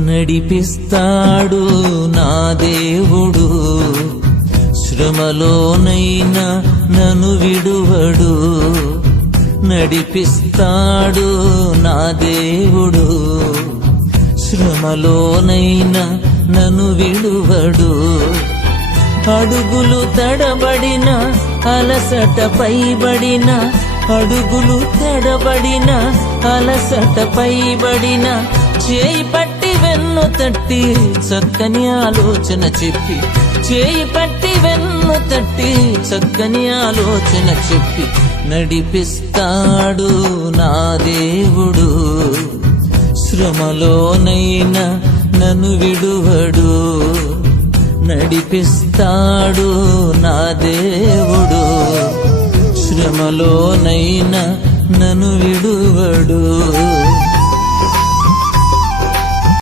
నడిపిస్తాడు నా దేవుడు, శ్రమలోనైనా నన్ను విడువడు. నడిపిస్తాడు నా దేవుడు, శ్రమలోనైనా నన్ను విడువడు. అడుగులు తడబడిన అలసట పైబడిన, అడుగులు తడబడిన అలసట పైబడిన, చేయి పట్టి వెన్ను తట్టి చక్కని ఆలోచన చెప్పి, చేయి పట్టి వెన్ను తట్టి చక్కని ఆలోచన చెప్పి, నడిపిస్తాడు నా దేవుడు, శ్రమలోనైనా నన్ను విడువడు. నడిపిస్తాడు నా దేవుడు, శ్రమలోనైనా నన్ను విడువడు.